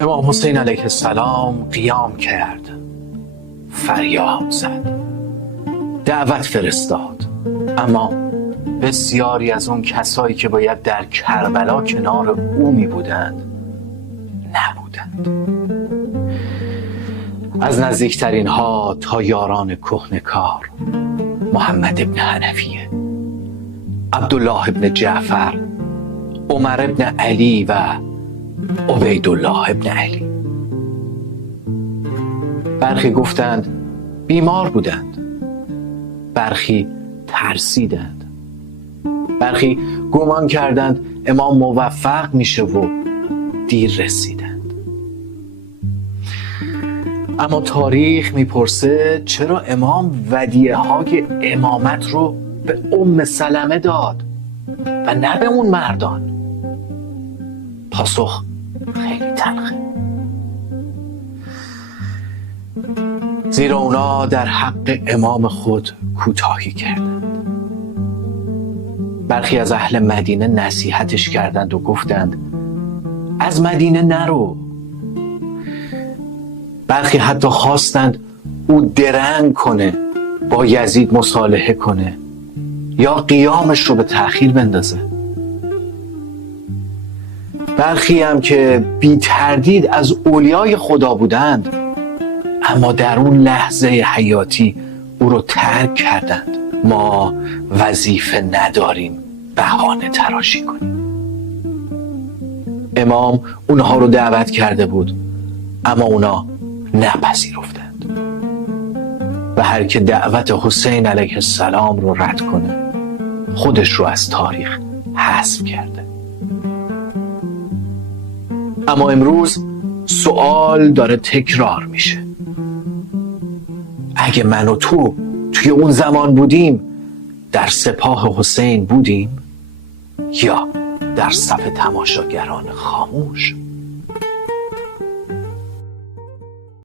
امام حسین علیه السلام قیام کرد، فریاد زد، دعوت فرستاد، اما بسیاری از اون کسایی که باید در کربلا کنار او می بودند نبودند. از نزدیکترین ها تا یاران کهنکار، محمد ابن حنفیه، عبدالله ابن جعفر، عمر ابن علی و عبیدالله ابن علی. برخی گفتند بیمار بودند، برخی ترسیدند، برخی گمان کردند امام موفق میشه و دیر رسیدند. اما تاریخ میپرسه چرا امام ودیعه های امامت رو به ام سلمه داد و نه به اون مردان؟ پاسخ خیلی تلخه، زیرا اونا در حق امام خود کوتاهی کردند. برخی از اهل مدینه نصیحتش کردند و گفتند از مدینه نرو. برخی حتی خواستند او درنگ کنه، با یزید مصالحه کنه یا قیامش رو به تأخیر بندازه. برخی هم که بی تردید از اولیای خدا بودند، اما در اون لحظه حیاتی او رو ترک کردند. ما وظیفه نداریم بهانه تراشی کنیم. امام اونها رو دعوت کرده بود، اما اونا نپذیرفتند و هر که دعوت حسین علیه السلام رو رد کنه خودش رو از تاریخ حذف کرده. اما امروز سوال داره تکرار میشه، اگه من و تو توی اون زمان بودیم در سپاه حسین بودیم یا در صف تماشاگران خاموش؟